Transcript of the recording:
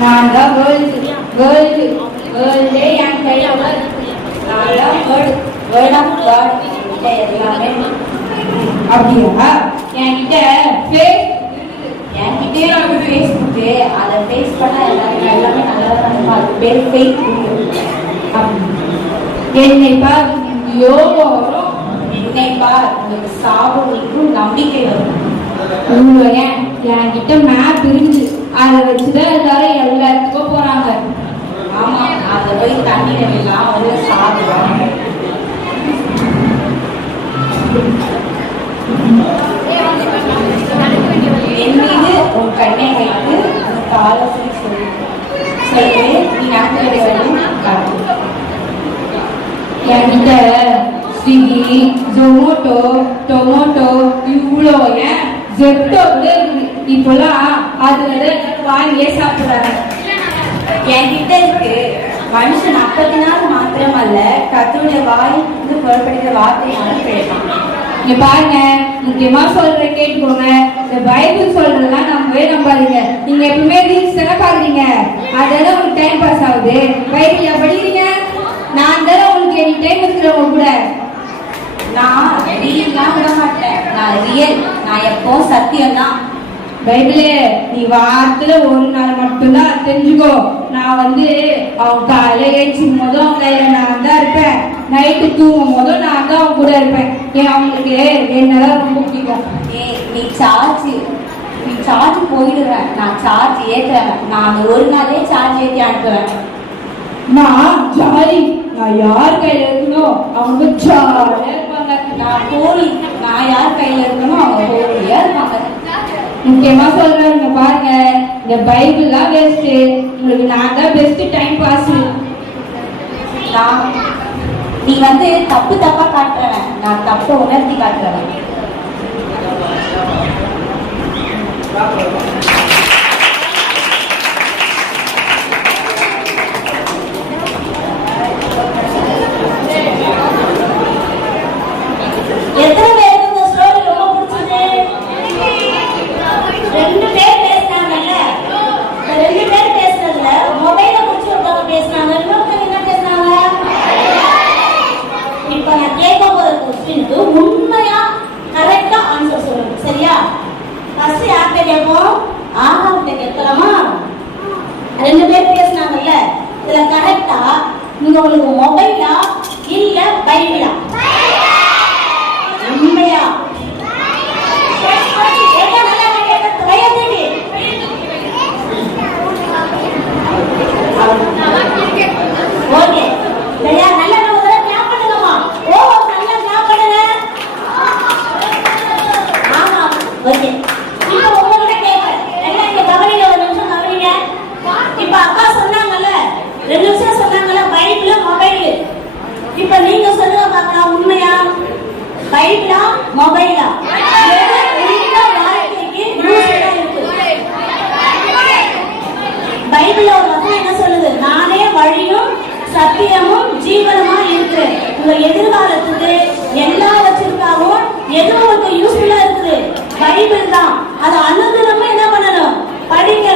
நான் தான் வேர்ல்டு என் கையில் நான் தான் வேர்ல்ட் ஆஃப் காட் எல்லாமே. அப்படியா? என்கிட்ட ஃபேஸ்புக்கு அதை ஃபேஸ் பண்ண எல்லாமே நல்லா தான். அது பேர் ஃபேஸ்புக். என்னை பார் யோகம், என்னை பார் உங்களுக்கு சாபங்களுக்கும் நம்பிக்கை வரும். என்கிட்ட மேப் இருக்கு, அதை வச்சுதான் எல்லாரும் எல்லா இடத்துக்கும் போறாங்க. ஆமா, அதை போய் தண்ணீர் எல்லாம் வந்து சாப்பிடுவாங்க. என் மீது உன் கண்ணை வைத்து உனக்கு ஆலோசனை சொல்லு, நீ நாட்களை என்கிட்ட ஸ்விக்கி, ஜொமோட்டோ, டொமோட்டோ இவ்வளோ ஏன் ஜெப்டோ கூட இருக்கு. இப்போலாம் அதுல வாங்கியே சாப்பிடுறாங்க. என்கிட்ட இருக்கு மனுஷன் 40 நாள் மாத்திரம் அல்ல, கர்த்தருடைய வாயிலிருந்து புறப்படுகிற வார்த்தையாலும் பேசலாம். இங்க பாருங்க, முக்கியமா சொல்ற கேட்டுக்கோங்க. இந்த பைபிள் சொல்றதெல்லாம் நம்பாதீங்க. நீங்க எப்பவுமே ரீல்ஸ் தானே பாக்குறீங்க, அதெல்லாம் உங்களுக்கு டைம் பாஸ் ஆகுது. பைபிளா படிக்கிறீங்க? நான் தானே உங்களுக்கு எனி டைம் இருக்கிறவங்க கூட. நான் ரீல்லாம் விட மாட்டேன், நான் ரியல். நான் எப்போ சத்தியம் தான். பைபிளே, நீ வாரத்துல ஒரு நாள் மட்டும்தான் தெரிஞ்சுக்கோ. நான் வந்து அவங்க காலையில ஏற்றிக்கும் போதும் அவங்க கையில நான் தான் இருப்பேன், நைட்டு தூங்கும் போதும் நான் தான் அவங்க கூட இருப்பேன். ஏன் அவங்களுக்கு என்னதான் ரொம்ப பிடிக்கும். நீ சார்ஜ் போயிடுவேன், நான் சார்ஜ் ஏற்றுறேன். நான் ஒரு நாளே சார்ஜ் ஏற்றி அனுப்புவேன். நான் ஜாலி, நான் யார் கையில இருக்கணும் அவங்க ஜாலியா இருப்பாங்க. நான் கோழி, நான் யார் கையில இருக்கணும் அவங்க கோழியா இருப்பாங்க. முக்கியமா சொல்றேன் பாருங்க, இந்த பைபிள் தான் பெஸ்ட். உங்களுக்கு நான் தான் பெஸ்ட் டைம் பாஸ். நீ வந்து தப்பா காட்டுறவன், நான் தப்ப உணர்த்தி காட்டுறவன். எத்தனை பேருக்கு இந்த ஸ்டோரி ரொம்ப பிடிச்சது? 2 பேர் பேசினாங்கல்ல, 2 பேர் பேசுறதுல மொபைல குறிச்சு ஒருத்தவங்க பேசினாங்க, இன்னொருத்தவங்க என்ன பேசினாங்க? இப்ப நான் கேட்க போற கொஸ்டினுக்கு உண்மையா கரெக்டா ஆன்சர் சொல்லணும், சரியா? ஃபர்ஸ்ட் யார்கிட்ட கேட்போம்? ஆகாவிட்ட கேட்கலாமா? 2 பேர் பேசினாங்கல்ல, இதுல கரெக்டா நீங்க உங்களுக்கு மொபைலா இல்ல பைபிளா? உண்மையா? ஓகே, நல்லா நம்ம கிளாப் பண்ணுங்கம்மா. ஓ, நல்லா கிளாப் பண்ணுங்க. ஆமா, ஓகே. இப்போ உங்ககிட்ட கேட்கிறேன், எல்லாம் இங்க கவனிங்க, ஒரு நிமிஷம் கவனிங்க. இப்ப அக்கா சொன்னாங்கல்ல, 2 நிமிஷம் சொன்னாங்கல்ல, பைபிள் மொபைல். இப்ப நீங்க சொல்லுங்க பார்க்கலாம், உண்மையா பைபிளா மொபைலா? பைபிள்ல ஒரு வசனம் என்ன சொல்லுது? நானே வழியும் சத்தியமும் ஜீவனுமா இருக்கிறேன். உங்க எதிர்காலத்துக்கு எல்லாவற்றிற்காகவும் எது உங்களுக்கு யூஸ்ஃபுல்லா இருக்குது? பைபிள் தான். அதை அனுதினமும் என்ன பண்ணணும்? படிக்க